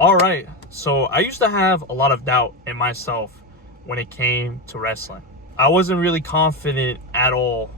All right, so I used to have a lot of doubt in myself when it came to wrestling. I wasn't really confident at all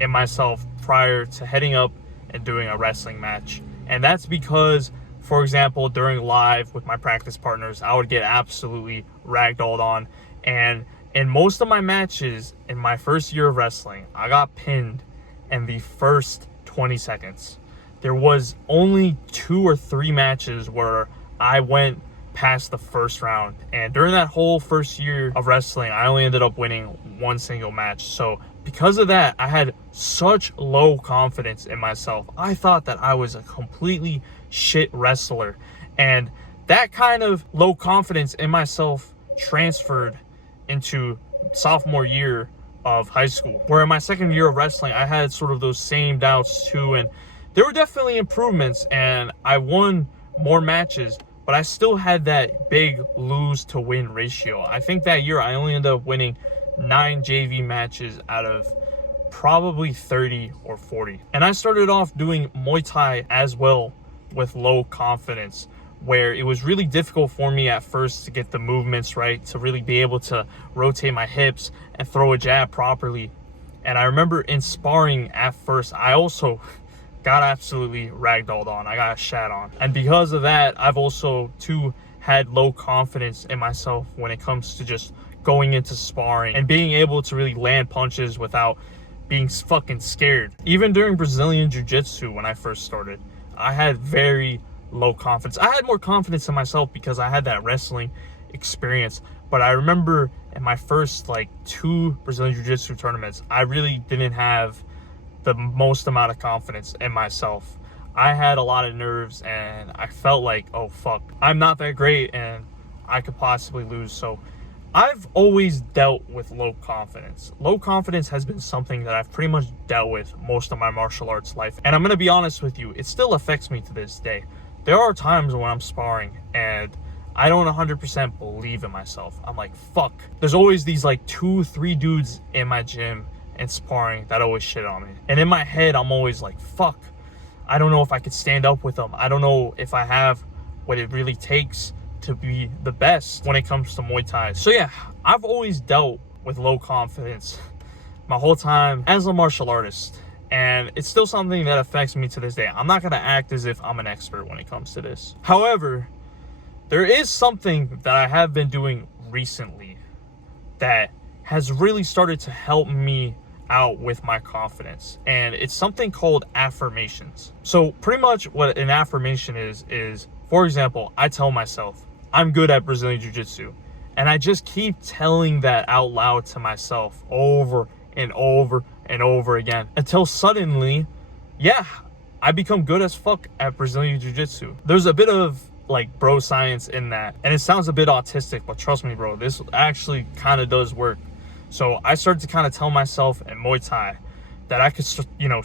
in myself prior to heading up and doing a wrestling match. And that's because, for example, during live with my practice partners, I would get absolutely ragdolled on. And in most of my matches in my first year of wrestling, I got pinned in the first 20 seconds. There was only 2 or 3 matches where I went past the first round. And during that whole first year of wrestling, I only ended up winning 1 single match. So because of that, I had such low confidence in myself. I thought that I was a completely shit wrestler. And that kind of low confidence in myself transferred into sophomore year of high school, where in my second year of wrestling, I had sort of those same doubts too. And there were definitely improvements, and I won more matches, but I still had that big lose to win ratio. I think that year I only ended up winning 9 JV matches out of probably 30 or 40. And I started off doing Muay Thai as well with low confidence, where it was really difficult for me at first to get the movements right, to really be able to rotate my hips and throw a jab properly. And I remember in sparring at first, I also got absolutely ragdolled on. I got shat on. And because of that, I've also too had low confidence in myself when it comes to just going into sparring and being able to really land punches without being fucking scared. Even during Brazilian Jiu-Jitsu, when I first started, I had very low confidence. I had more confidence in myself because I had that wrestling experience. But I remember in my first 2 Brazilian Jiu-Jitsu tournaments, I really didn't have the most amount of confidence in myself. I had a lot of nerves, and I felt like, oh fuck, I'm not that great and I could possibly lose. So I've always dealt with low confidence. Low confidence has been something that I've pretty much dealt with most of my martial arts life. And I'm going to be honest with you, it still affects me to this day. There are times when I'm sparring and I don't 100% believe in myself. I'm like, fuck. There's always these 2-3 dudes in my gym and sparring that always shit on me. And in my head, I'm always like, fuck, I don't know if I could stand up with them. I don't know if I have what it really takes to be the best when it comes to Muay Thai. So yeah, I've always dealt with low confidence my whole time as a martial artist. And it's still something that affects me to this day. I'm not gonna act as if I'm an expert when it comes to this. However, there is something that I have been doing recently that has really started to help me out with my confidence, and it's something called affirmations. So pretty much what an affirmation is, for example, I tell myself I'm good at Brazilian Jiu-Jitsu, and I just keep telling that out loud to myself over and over and over again until suddenly, yeah, I become good as fuck at Brazilian Jiu-Jitsu. There's a bit of bro science in that, and it sounds a bit autistic, but trust me bro, this actually kind of does work. So I started to kind of tell myself in Muay Thai that I could,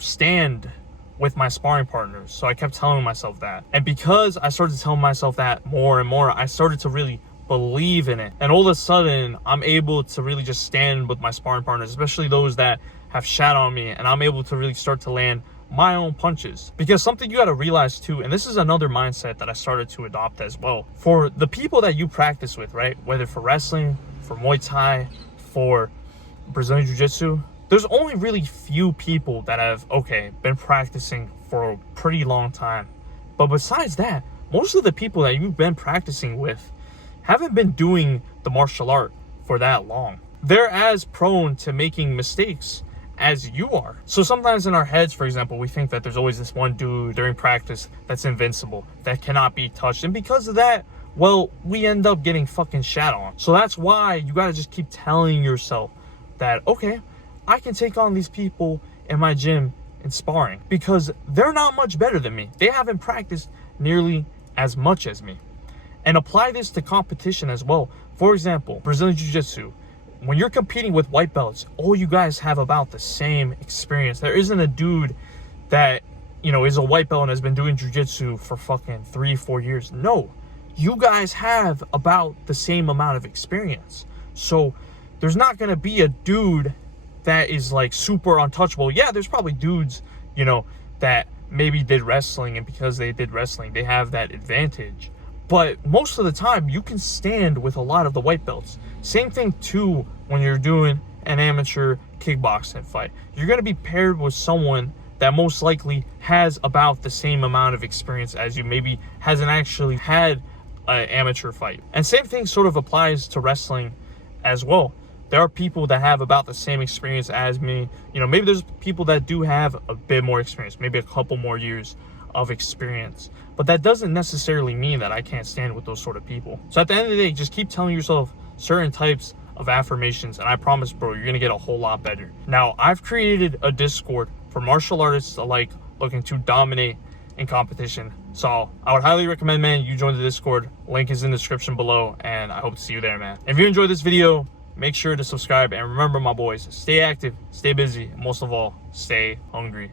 stand with my sparring partners. So I kept telling myself that. And because I started to tell myself that more and more, I started to really believe in it. And all of a sudden, I'm able to really just stand with my sparring partners, especially those that have shat on me. And I'm able to really start to land my own punches. Because something you got to realize too, and this is another mindset that I started to adopt as well. For the people that you practice with, right? Whether for wrestling, for Muay Thai, for Brazilian Jiu-Jitsu, there's only really few people that have, been practicing for a pretty long time. But besides that, most of the people that you've been practicing with haven't been doing the martial art for that long. They're as prone to making mistakes as you are. So sometimes in our heads, for example, we think that there's always this one dude during practice that's invincible, that cannot be touched. And because of that, well, we end up getting fucking shat on. So that's why you gotta just keep telling yourself that, I can take on these people in my gym in sparring because they're not much better than me. They haven't practiced nearly as much as me. And apply this to competition as well. For example, Brazilian Jiu-Jitsu. When you're competing with white belts, all you guys have about the same experience. There isn't a dude that, is a white belt and has been doing Jiu-Jitsu for fucking 3-4 years. No. You guys have about the same amount of experience. So there's not going to be a dude that is super untouchable. Yeah, there's probably dudes, that maybe did wrestling, and because they did wrestling, they have that advantage. But most of the time, you can stand with a lot of the white belts. Same thing too when you're doing an amateur kickboxing fight. You're going to be paired with someone that most likely has about the same amount of experience as you, maybe hasn't actually had an amateur fight. And same thing sort of applies to wrestling as well. There are people that have about the same experience as me. You know, maybe there's people that do have a bit more experience, maybe a couple more years of experience. But that doesn't necessarily mean that I can't stand with those sort of people. So at the end of the day, just keep telling yourself certain types of affirmations, and I promise, bro, you're gonna get a whole lot better. Now, I've created a Discord for martial artists alike looking to dominate in competition. So I would highly recommend, man, you join the Discord. Link is in the description below, and I hope to see you there, man. If you enjoyed this video, make sure to subscribe, and remember, my boys, stay active, stay busy, and most of all, stay hungry.